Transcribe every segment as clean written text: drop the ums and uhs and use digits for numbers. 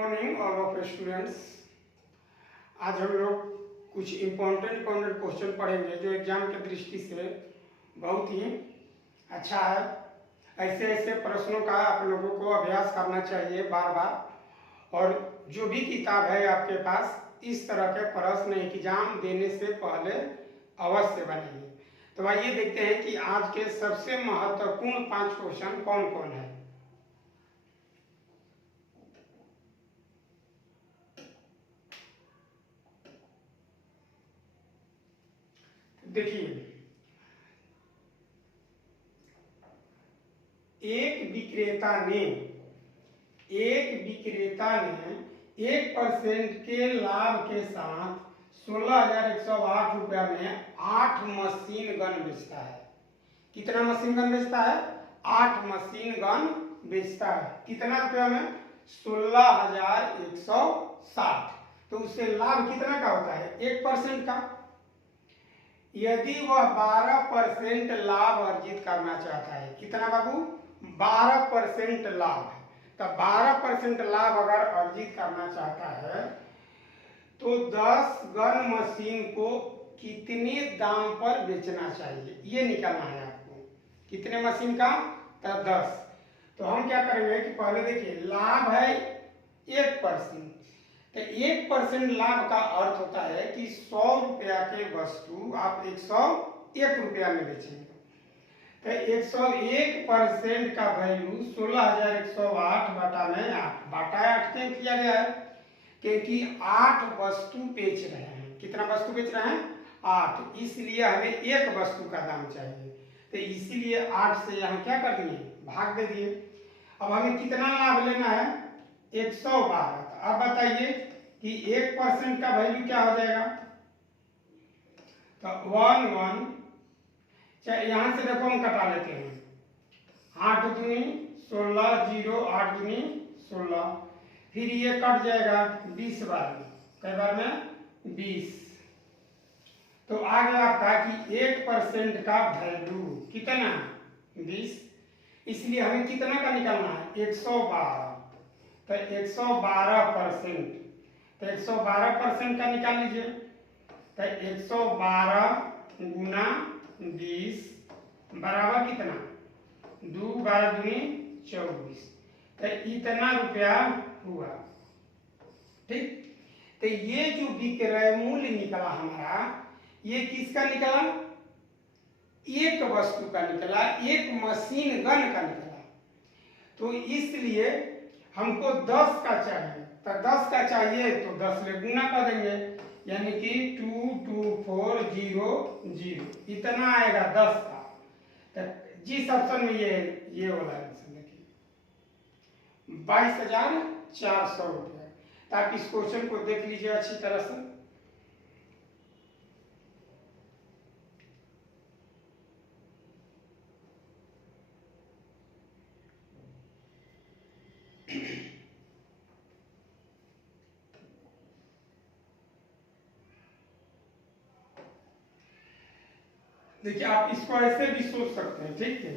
Morning all of students. आज हम लोग कुछ इम्पोर्टेंट क्वेश्चन पढ़ेंगे जो एग्जाम की दृष्टि से बहुत ही अच्छा है। ऐसे ऐसे प्रश्नों का आप लोगों को अभ्यास करना चाहिए बार बार। और जो भी किताब है आपके पास, इस तरह के प्रश्न एग्जाम देने से पहले अवश्य बनेंगे। तो आइए देखते हैं कि आज के सबसे महत्वपूर्ण 5 क्वेश्चन कौन कौन है। देखिए, एक विक्रेता ने 1% के लाभ के साथ 16,108 रुपया में 8 मशीन गन बेचता है। कितना मशीन गन बेचता है? 8 मशीन गन बेचता है। कितना रुपया में? 16,160। तो उससे लाभ कितना का होता है? 1% का। यदि वह 12% लाभ अर्जित करना चाहता है, कितना बाबू? 12% लाभ है। तो 12% लाभ अगर अर्जित करना चाहता है तो 10 गन मशीन को कितने दाम पर बेचना चाहिए, ये निकालना है आपको। कितने मशीन का? तो 10। तो हम क्या करेंगे कि पहले देखिए, लाभ है 1%। तो 1% लाभ का अर्थ होता है कि 100 रुपया के वस्तु आप 101 रुपया में बेचेंगे। तो 101% का वैल्यू 16,108 बटा में 8 बटा 8 क्यों किया गया है? क्योंकि 8 वस्तु बेच रहे हैं। कितना वस्तु बेच रहे हैं? 8। इसलिए हमें एक वस्तु का दाम चाहिए। तो इसीलिए 8 से यहाँ क्या कर दिए? भाग दे दिए। अब हमें कितना लाभ लेना है? 112। अब बताइए कि 1% का वैल्यू क्या हो जाएगा? तो 1 चाहे यहाँ से देखो हम कटा लेते हैं। 8 दूनी 16, 0 8 दूनी 16, फिर ये कट जाएगा 20 बार में। कई बार में? 20। तो आ गया आपका कि 1% का वैल्यू कितना? 20। इसलिए हमें कितना का निकालना है? 112। तो 112%। तो 112% का निकाल लीजिए। तो 112 गुना 20 बराबर कितना? 2 12 दूनी 24। तो इतना रुपया हुआ। ठीक। तो ये जो विक्रय मूल्य निकला हमारा, ये किसका निकला? एक वस्तु का निकला, एक मशीन गन का निकला। तो इसलिए हमको 10 का चाहिए। तो 10 का चाहिए तो 10 से गुना कर देंगे, यानी कि 22400 इतना आएगा 10 का। तो जिस ऑप्शन में ये वाला आंसर देखिए 22,400 रुपया। तो आप इस क्वेश्चन को देख लीजिए अच्छी तरह से। देखिए, आप इसको ऐसे भी सोच सकते हैं। ठीक है,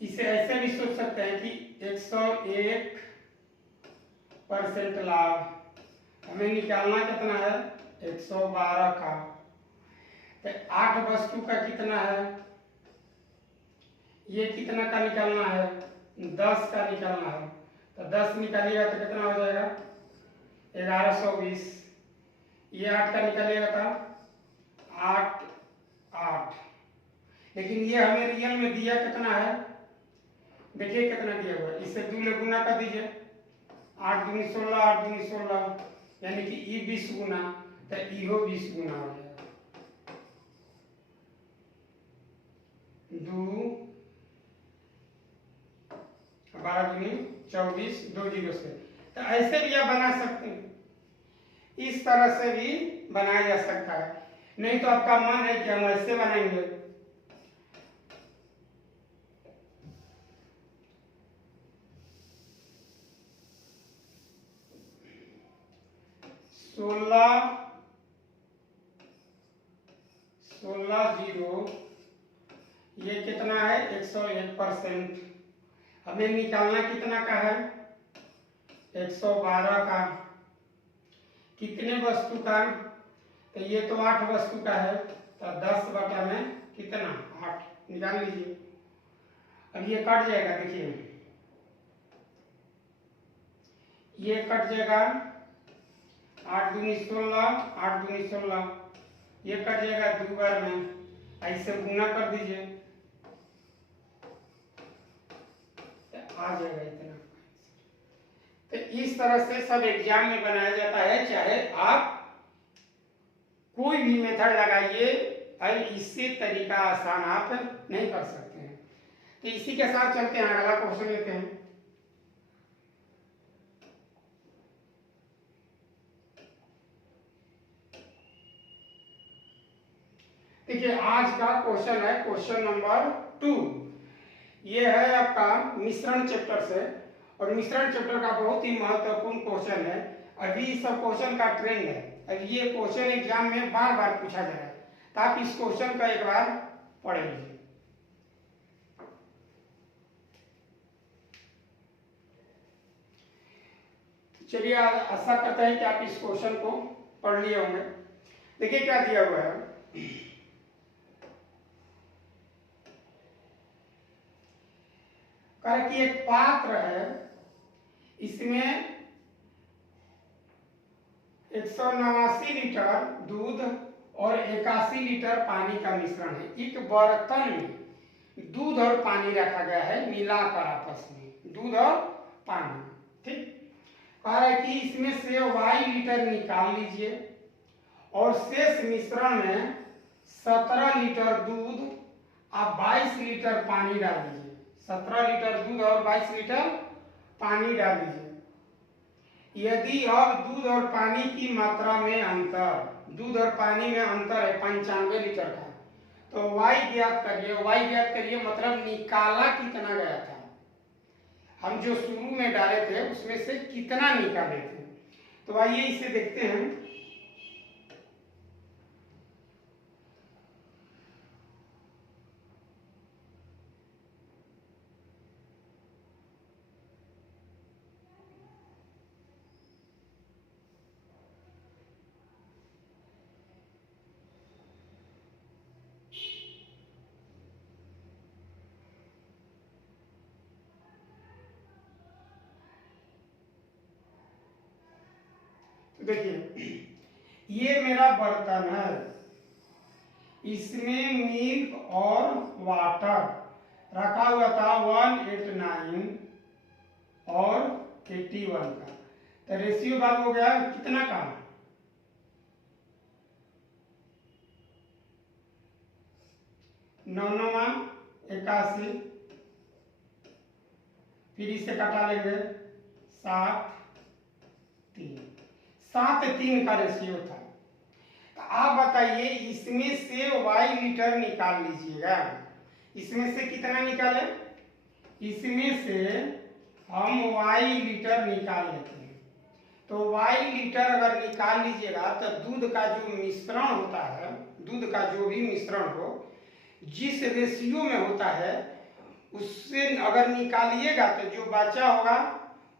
इसे ऐसे भी सोच सकते हैं कि 101% लाभ हमें निकालना कितना है? 112 का। तो 8 वस्तु का कितना है? ये कितना का निकालना है? 10 का निकालना है। तो 10 निकालिएगा तो कितना हो जाएगा? 1120। ये 8 का निकालिएगा था 8 8। लेकिन ये हमें रियल में दिया कितना है? देखिए कितना दिया हुआ है। इससे 2 ले गुना कर दीजिए। 8 दूनी 16, 8 दूनी 16, यानी कि ई 20 गुना। तो इहो 20 गुना हो जाएगा। 2 12 दूनी 24, 2 0 से। तो ऐसे भी आप बना सकते हैं, इस तरह से भी बनाया जा सकता है। नहीं तो आपका मन है कि हम ऐसे बनाएंगे। सोलह 0 ये कितना है 101%। हमें निकालना कितना का है 112 का। कितने वस्तु का, तो ये तो 8 वस्तु का है, तो 10 बटा में कितना 8 निकाल लीजिए। अब ये कट जाएगा, देखिए ये कट जाएगा 8 दूनी 16, 8 दूनी 16, ये कट जाएगा 2 बार में, ऐसे गुना कर दीजिए आ जाएगा इतना। तो इस तरह से सब एग्जाम में बनाया जाता है, चाहे आप कोई भी मेथड लगाइए, इससे तरीका आसान आप नहीं कर सकते हैं। तो इसी के साथ चलते हैं, अगला क्वेश्चन लेते हैं। देखिए आज का क्वेश्चन है क्वेश्चन नंबर 2। ये है आपका मिश्रण चैप्टर से, और मिश्रण चैप्टर का बहुत ही महत्वपूर्ण क्वेश्चन है। अभी इस क्वेश्चन का ट्रेंड है, अब ये क्वेश्चन एग्जाम में बार बार पूछा जा रहा है, तो आप इस क्वेश्चन का एक बार पढ़ लीजिए। चलिए आशा करते हैं कि आप इस क्वेश्चन को पढ़ लिए होंगे। देखिए क्या दिया हुआ है, कह कि एक पात्र है, इसमें 189 लीटर दूध और 81 लीटर पानी का मिश्रण है। एक बर्तन में दूध और पानी रखा गया है मिलाकर आपस में, दूध और पानी, ठीक। कह रहा है कि इसमें से y लीटर निकाल लीजिए और शेष मिश्रण में 17 लीटर दूध और 22 लीटर पानी डाल दीजिए। 17 लीटर दूध और 22 लीटर पानी डाल दीजिए। यदि अब दूध और पानी की मात्रा में अंतर, दूध और पानी में अंतर है 95 लीटर का, तो y ज्ञात करिए। y ज्ञात करिए मतलब निकाला कितना गया था, हम जो शुरू में डाले थे उसमें से कितना निकाले थे। तो आइए इसे देखते हैं। देखिए ये मेरा बर्तन है, इसमें मिल्क और वाटर रखा हुआ था 189 और 81 का, तो रेशियो बात हो गया कितना का 9 81, फिर इसे कटा लेंगे 7 3, 7 3 का रेशियो था। तो आप बताइए इसमें से y लीटर निकाल लीजिएगा, इसमें से कितना निकाले, इसमें से हम y लीटर निकाल लेते हैं। तो y लीटर अगर निकाल लीजिएगा तो दूध का जो मिश्रण होता है, दूध का जो भी मिश्रण हो जिस रेशियो में होता है उससे अगर निकालिएगा तो जो बचा होगा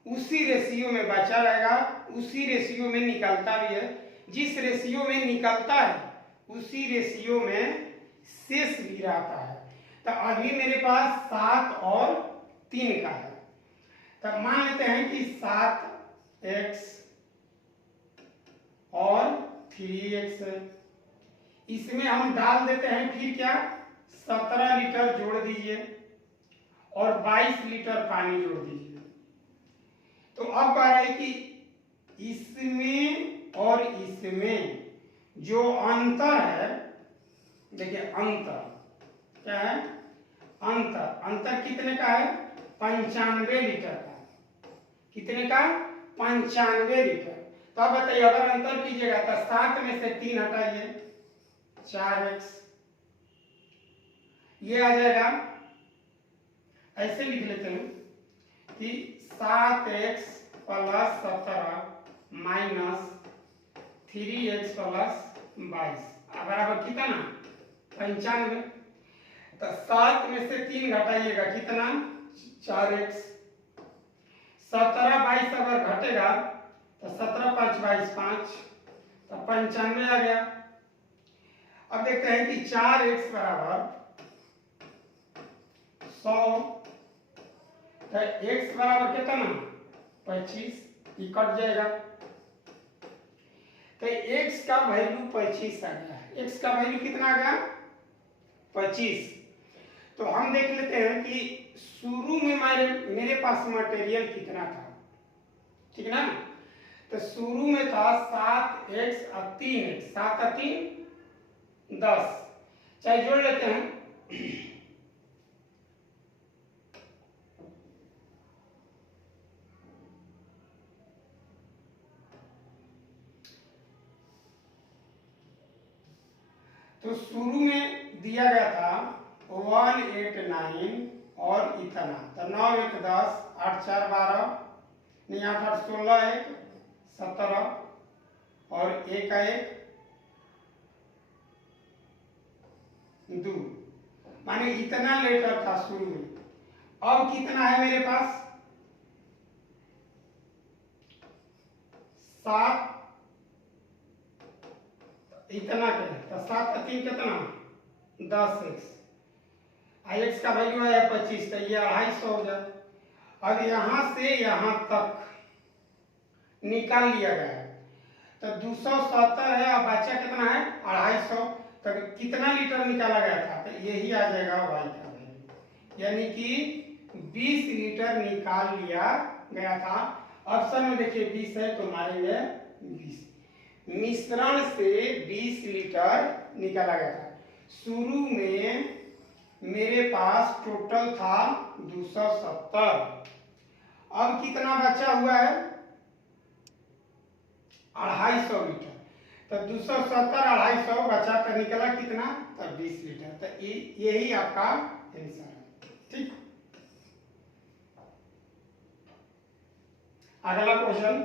उसी रेशियो में बचा रहेगा, उसी रेशियो में निकलता भी है। जिस रेशियो में निकलता है उसी रेशियो में शेष भी रहता है। तो अभी मेरे पास 7 और 3 का है, तो मान लेते हैं कि 7x और 3x है। इसमें हम डाल देते हैं, फिर क्या 17 लीटर जोड़ दीजिए और 22 लीटर पानी जोड़ दीजिए। तो अब कह रहा है कि इसमें और इसमें जो अंतर है, देखिए अंतर क्या है, अंतर कितने का है 95 लीटर का, कितने का 95 लीटर। तो अब बताइए अगर अंतर कीजिएगा तो 7 में से 3 हटाइए 4x, ये आ जाएगा, ऐसे लिख लेते हैं कि 7x plus 17 minus 3x plus 22 बराबर कितना 95। तो 7 में से 3 घटाइएगा कितना 4x। 17 22 अगर घटेगा तो 17 5 22 5 तो 95 आ गया। अब देखते हैं कि 4x बराबर 100 तो x बराबर कितना 25 ये कट जाएगा। तो x का वैल्यू 25 आ गया। x का वैल्यू कितना आ गया 25। तो हम देख लेते हैं कि शुरू में मेरे पास मटेरियल कितना था, ठीक ना। तो शुरू में था 7x और 3x, 7 और 3 10, चाहे जोड़ लेते हैं। तो शुरू में दिया गया था 189 और इतना, तो 9 1 10 8 4 12 नहीं 8 8 16 1 17 और 1 1 2, माने इतना लेटर था शुरू में। अब कितना है मेरे पास 7, इतना क्या है तो 7 का 3 कितना 10x, x का वैल्यू है 25 तो ये 250 हो गया। अब यहां से यहां तक निकाल लिया गया है तो 270 है और बचा कितना है 250। तो कितना लीटर निकाला गया था तो यही आ जाएगा y का वैल्यू, यानी कि 20 लीटर निकाल लिया गया था। ऑप्शन में देखिए 20 है तो मारेंगे 20। मिश्रण से 20 लीटर निकाला गया था। शुरू में मेरे पास टोटल था 270, अब कितना बचा हुआ है 250 लीटर। तो 270 250 बचा कर निकला कितना तो 20 लीटर। तो यही आपका आंसर है, ठीक। अगला क्वेश्चन,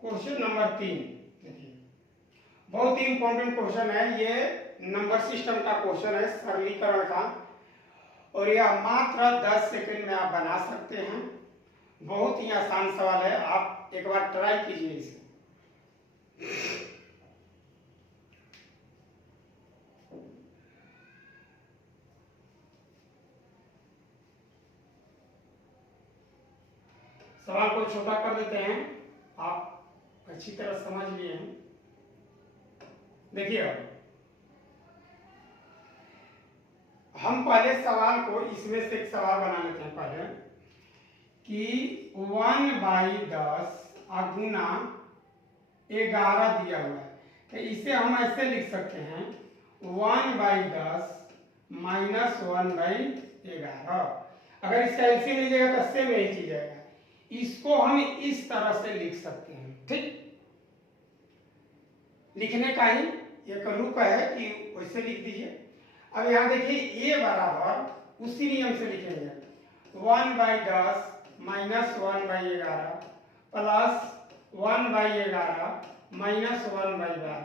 क्वेश्चन नंबर 3 देखिए, बहुत ही इंपॉर्टेंट क्वेश्चन है ये। नंबर सिस्टम का क्वेश्चन है, सरलीकरण का, और यह मात्र 10 सेकंड में आप बना सकते हैं। बहुत ही आसान सवाल है, आप एक बार ट्राई कीजिए इसे। सवाल को छोटा कर देते हैं, आप अच्छी तरह समझ लिए हैं। देखिए अब हम पहले सवाल को इसमें से एक सवाल बना लेते हैं पहले कि 1/10 गुना 11 दिया हुआ है। तो इसे हम ऐसे लिख सकते हैं 1/10 माइनस 1/11। अगर इसका एलसीएम लीजिएगा तो सेम यही चीज आएगा। इसको हम इस तरह से लिख सकते हैं, ठीक। लिखने का ही एक रूप है कि वैसे लिख दीजिए। अब यहां देखिए a बराबर उसी नियम से लिखेंगे 1/10 minus 1/11 plus 1/11 minus 1/12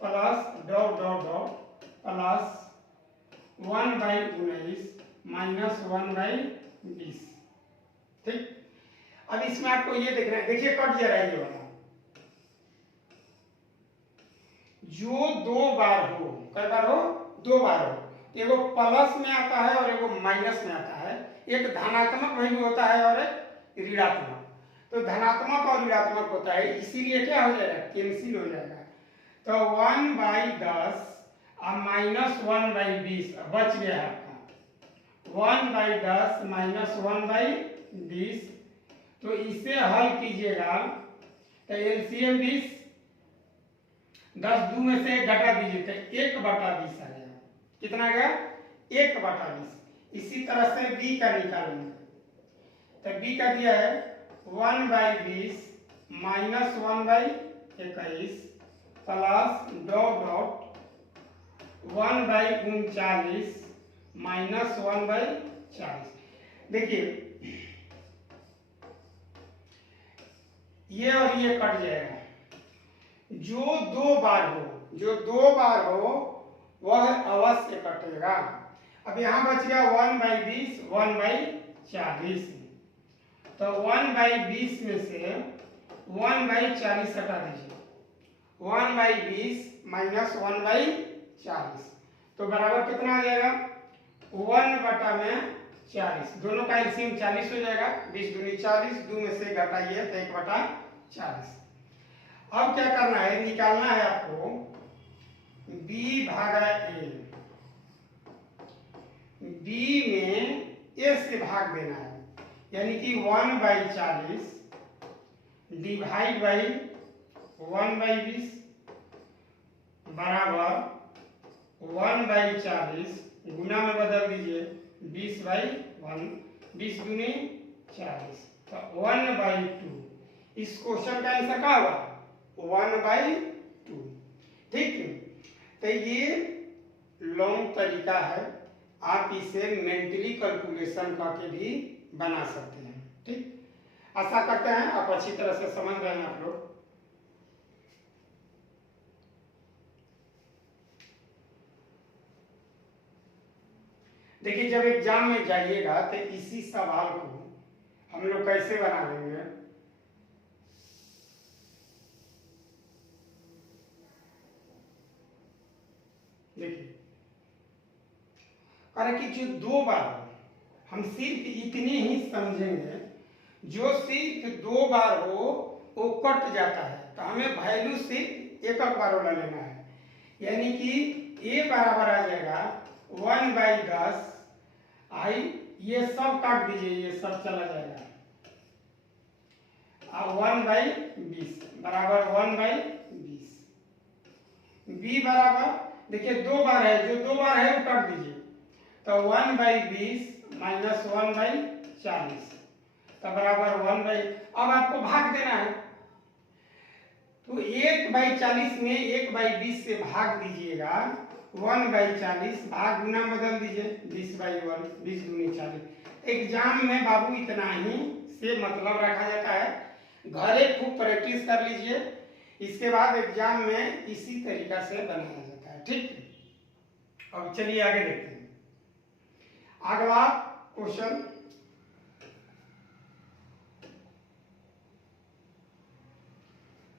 plus dot dot dot plus 1/19 minus 1/20, ठीक। अब इसमें आपको ये देख रहे हैं, देखिए कट जा रहा है ये वाला। जो 2 बार हो, कई बार हो 2 बार हो, एगो प्लस में आता है और एगो माइनस में आता है। एक धनात्मक वैल्यू होता है और एक ऋणात्मक। तो धनात्मक और ऋणात्मक होता है, इसीलिए क्या हो जाएगा कैंसिल हो जाएगा। तो 1/10 और माइनस 1/20 बच गया आपका 1/10 माइनस 1/20। तो इसे हल कीजिएगा तो एलसीएम 20, 10 2 में से 1 घटा दीजिए तो 1/20 आ गया। कितना गया 1/20। इसी तरह से b का निकालेंगे तो b का दिया है 1/20 minus 1/21 plus dot dot 1/39 minus 1/40। देखिए ये और ये कट जाएगा। जो 2 बार हो वह अवश्य कटेगा। अब यहाँ बच गया 1/20, 1/40। तो 1/20 में से 1/40 हटा दीजिए। 1/20 माइनस 1/40 तो बराबर कितना आ जाएगा? 1/40। दोनों का एलसीएम 40 हो जाएगा। 20 दूनी 40, 2 में से घटाइए तो 1/40। अब क्या करना है? निकालना है आपको b भागा a। b में a से भाग देना है, यानी कि 1/40 डिवाइड बाई 1/20 बराबर 1/40 गुना में बदल दीजिए 20/1। 20 दूनी 40 तो 1/2। इस क्वेश्चन का आंसर क्या होगा? 1/2। ठीक है, तो ये लॉन्ग तरीका है, आप इसे मेंटली कैलकुलेशन करके भी बना सकते हैं। ठीक, आशा करते हैं आप अच्छी तरह से समझ रहे हैं आप लोग। देखिए, जब एग्जाम में जाइएगा तो इसी सवाल को हम लोग कैसे बना लेंगे? देखिए, कारण कि जो 2 बार हम सिर्फ इतने ही समझेंगे, जो सिर्फ 2 बार हो वो कट जाता है, तो हमें वैल्यू सिर्फ एक बार वाला लेना है। यानी कि a बराबर आ जाएगा 1/10 आई, ये सब काट दीजिए, ये सब चला जाएगा। अब 1/20 बराबर 1/20। b बराबर, देखिए 2 बार है, जो 2 बार है वो काट दीजिए, तो 1/20 माइनस 1/40 तो बराबर 1/। अब आपको भाग देना है, तो 1/40 में 1/20 से भाग दीजिएगा 1/40, भाग गुना बदल दीजिए 20/1। 20 दूनी 40। एग्जाम में बाबू इतना ही से मतलब रखा जाता है, घरे खूब प्रैक्टिस कर लीजिए, इसके बाद एग्जाम में इसी तरीका से बनाया जाता है। ठीक, अब चलिए आगे देखते हैं अगला क्वेश्चन।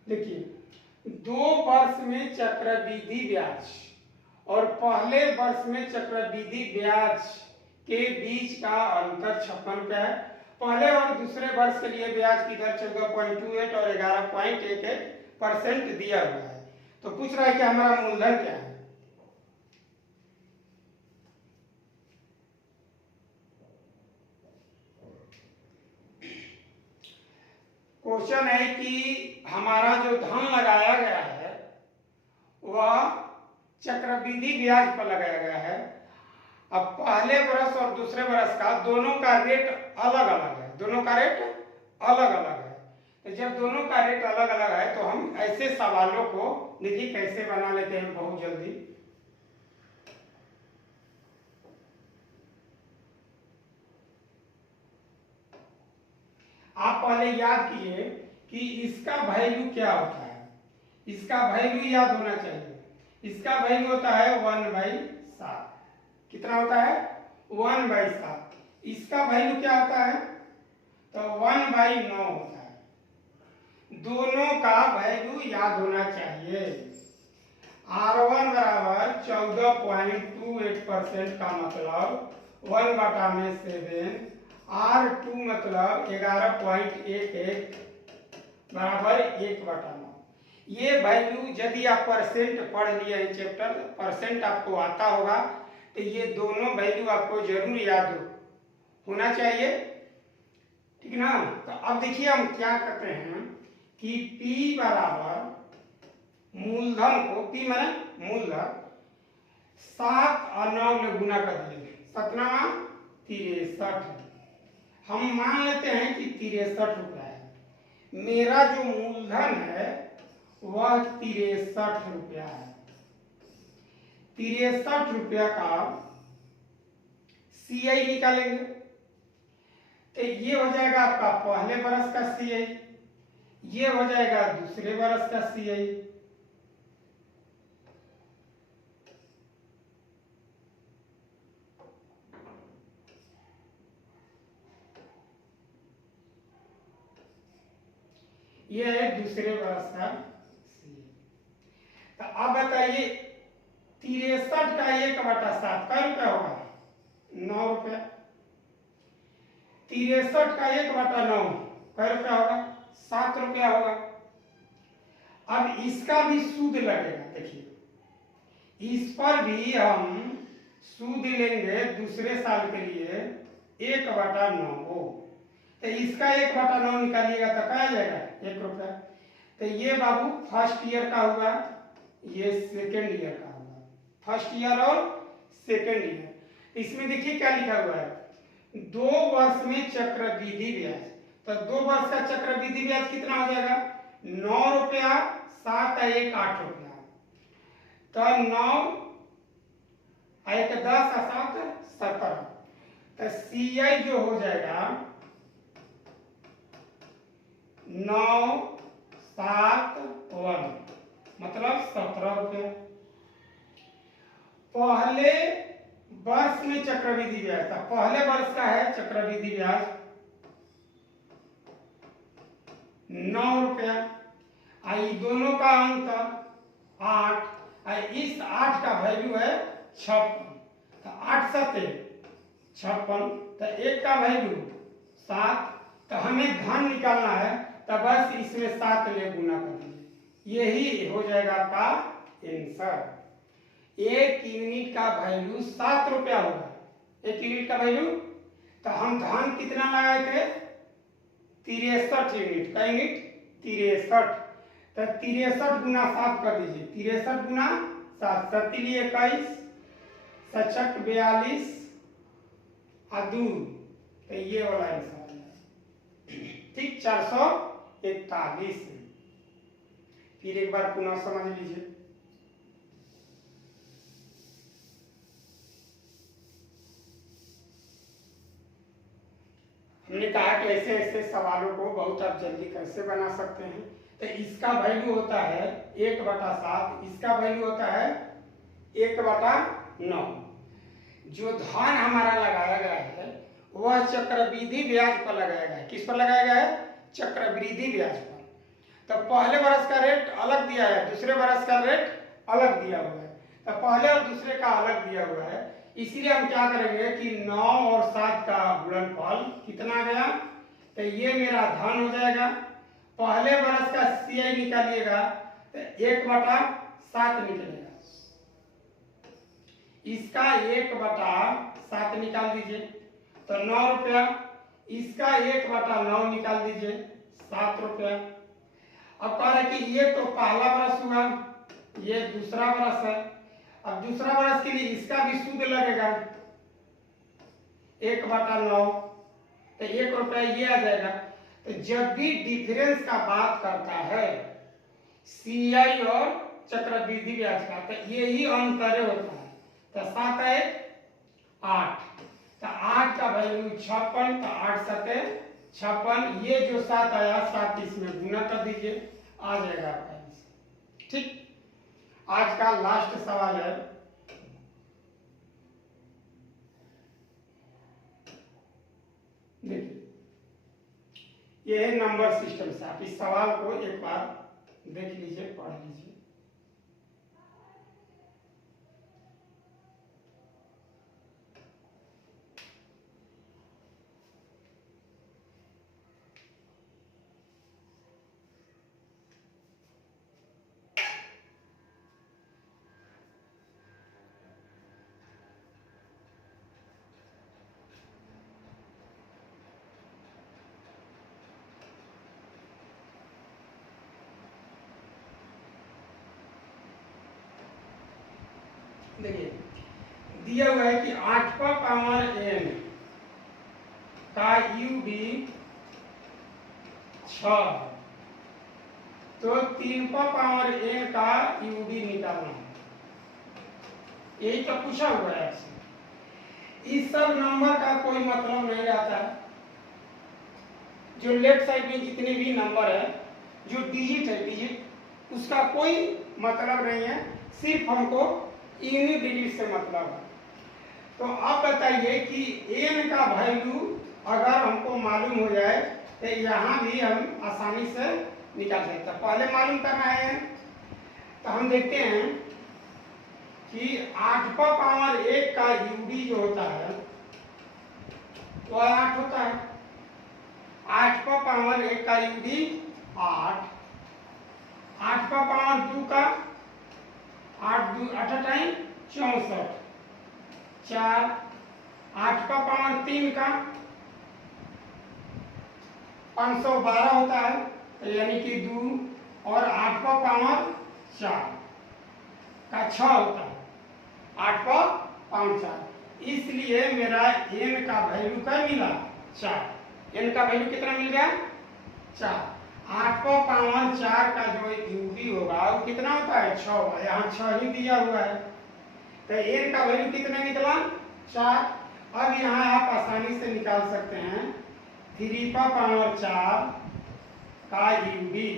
देखिए, 2 वर्ष में चक्रवृद्धि ब्याज और पहले वर्ष में चक्रवृद्धि ब्याज के बीच का अंतर 56 रुपया है। पहले और दूसरे वर्ष के लिए ब्याज की दर 14.28 और 11.11% दिया हुआ है। तो पूछ रहा है कि हमारा मूलधन क्या है? क्वेश्चन है कि हमारा जो धन लगाया गया है वह चक्रवृद्धि ब्याज पर लगाया गया है। अब पहले वर्ष और दूसरे वर्ष का दोनों का रेट अलग अलग है, दोनों का रेट अलग अलग है। तो जब दोनों का रेट अलग अलग है तो हम ऐसे सवालों को देखिए कैसे बना लेते हैं बहुत जल्दी। आप पहले याद कीजिए कि इसका वैल्यू क्या होता है, इसका वैल्यू याद होना चाहिए। इसका वैल्यू होता है 1/7। कितना होता है? 1/7। इसका वैल्यू क्या होता है? तो 1/9 होता है। दोनों का वैल्यू याद होना चाहिए। R1 बराबर 14.28% का मतलब 1/7। R2 मतलब 11.11 बराबर 1/9। ये वैल्यू यदि आप परसेंट पढ़ लिए हैं चैप्टर, परसेंट आपको आता होगा, तो ये दोनों वैल्यू आपको जरूर याद होना चाहिए। ठीक ना? तो अब देखिए हम क्या करते हैं कि P बराबर मूलधन को, P माने मूलधन, 7 और 9 में गुना कर दिए, 7 63। हम मान लेते हैं कि 63 रुपया है। मेरा जो मूलधन है वह 63 रुपया है। 63 रुपया का CI निकालेंगे, तो ये हो जाएगा आपका पहले बरस का CI, ये हो जाएगा दूसरे बरस का CI। ये है दूसरे बरस का CA। तो अब बताइए 63 का 1/7 कै रुपया होगा? 9 रुपया। 63 का 1/9 कै रुपया होगा? 7 रुपया होगा। अब इसका भी सूद लगेगा। देखिए इस पर भी हम सूद लेंगे दूसरे साल के लिए 1/9। तो इसका 1/9 निकालिएगा तो क्या आ जाएगा? 1 रुपया। तो ये बाबू फर्स्ट ईयर का हुआ, ये सेकेंड ईयर का हुआ। फर्स्ट ईयर और सेकेंड ईयर। इसमें देखिए क्या लिखा हुआ है, 2 वर्ष में चक्रवृद्धि ब्याज। तो 2 वर्ष का चक्रवृद्धि ब्याज कितना हो जाएगा? 9 रुपया 7 1 8 रुपया। तो 9 1 10 7 17। तो CI जो हो जाएगा 9 7 1 मतलब 17 रुपया। पहले वर्ष में चक्रवृद्धि ब्याज था, पहले वर्ष का है चक्रवृद्धि ब्याज 9 रुपया। आई दोनों का अंतर 8। इस 8 का वैल्यू है 56। तो 8 7 56। तो 1 का वैल्यू 7। तो हमें धन निकालना है तो बस इसमें 7 ले गुना कर दीजिए, यही हो जाएगा आपका आंसर। 1 यूनिट का वैल्यू 7 रुपया होगा। 1 यूनिट का वैल्यू। तो हम धन कितना लगाए थे? 63 यूनिट का यूनिट 63। तो 63 गुना 7 कर दीजिए। 63 गुना 7 7 21 7 42 और 2। तो ये वाला आंसर है ठीक 441। फिर एक बार पुनः समझ लीजिए। हमने कहा कि ऐसे ऐसे सवालों को बहुत आप जल्दी कैसे बना सकते हैं। तो इसका वैल्यू होता है 1/7, इसका वैल्यू होता है 1/9। जो धन हमारा लगाया गया है वह चक्रवृद्धि ब्याज पर लगाया गया है। किस पर लगाया गया है? चक्रवृद्धि ब्याज पर। तो पहले बरस का रेट अलग दिया है, दूसरे बरस का रेट अलग दिया हुआ है। तो पहले और दूसरे का अलग दिया हुआ है, इसीलिए हम क्या करेंगे कि 9 और 7 का गुणनफल कितना गया? तो ये मेरा धन हो जाएगा। पहले बरस का CI निकालिएगा तो 1/7 निकलेगा। इसका 1/7 निकाल दीजिए तो 9 रुपया। इसका 1/9 निकाल दीजिए 7 रुपया। अब कह रहे कि ये तो पहला बरस हुआ, ये दूसरा बरस है। अब दूसरा बरस के लिए इसका भी सूद लगेगा 1/9। तो 1 रुपया ये आ जाएगा। तो जब भी डिफरेंस का बात करता है CI और चक्रवृद्धि ब्याज का, तो यही अंतर होता है। तो 7 1 8। तो 8 का वैल्यू 56। तो 8 7 56। ये जो 7 आया 7 इसमें गुना कर दीजिए, आ जाएगा आपका आंसर। ठीक। आज का लास्ट सवाल है, देखिए ये है नंबर सिस्टम से। आप इस सवाल को एक बार देख लीजिए, पढ़ लीजिए। देखिए दिया हुआ है कि 8वां पावर n का UD 6, तो 3वां पावर n का UD निकालना है। यही तो पूछा हुआ है आपसे। इस सब नंबर का कोई मतलब नहीं रहता है। जो लेफ्ट साइड में जितने भी नंबर है, जो डिजिट है, डिजिट उसका कोई मतलब नहीं है, सिर्फ हमको इन्हीं डिजिट से मतलब है। तो आप बताइए कि n का वैल्यू अगर हमको मालूम हो जाए तो यहाँ भी हम आसानी से निकाल सकता है। पहले मालूम करना है तो हम देखते हैं कि 8 का यूडी जो होता है वह 8 होता है। 8 का यूडी 8, 8 का 8 टाइम 64, 4, 8 का 512 होता है, तो यानी कि 2, और 4 का 6 होता है, 4, इसलिए मेरा n का वैल्यू क्या मिला, 4। n का वैल्यू कितना मिल गया, 4। 4 का जो यूडी होगा वो कितना होता है, 6। यहाँ 6 ही दिया हुआ है, तो n का वैल्यू कितना निकला, 4। अब यहाँ आप आसानी से निकाल सकते हैं 3/4 का यूडी,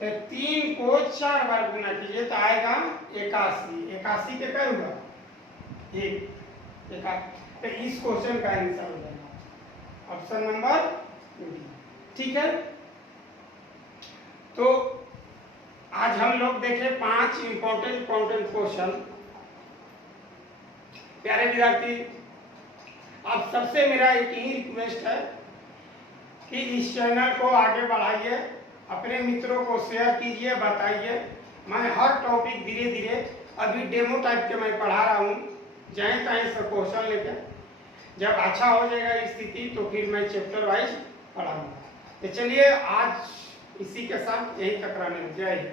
तो 3 को 4 बार गुना कीजिए तो आएगा 81। 81 के क्या हुआ, 1। तो इस क्वेश्चन का आंसर हो जाएगा ऑप्शन नंबर डी। ठीक है, तो आज हम लोग देखे 5 इंपॉर्टेंट क्वेश्चन। प्यारे विद्यार्थी, अब सबसे मेरा एक ही रिक्वेस्ट है कि इस चैनल को आगे बढ़ाइए, अपने मित्रों को शेयर कीजिए, बताइए। मैं हर टॉपिक धीरे धीरे अभी डेमो टाइप के मैं पढ़ा रहा हूँ, जहीं तहीं से क्वेश्चन लेकर, जब अच्छा हो जाएगा स्थिति तो फिर मैं चैप्टर वाइज पढ़ाऊँगा। तो चलिए आज इसी के साथ यही तक रहने, जय हिंद।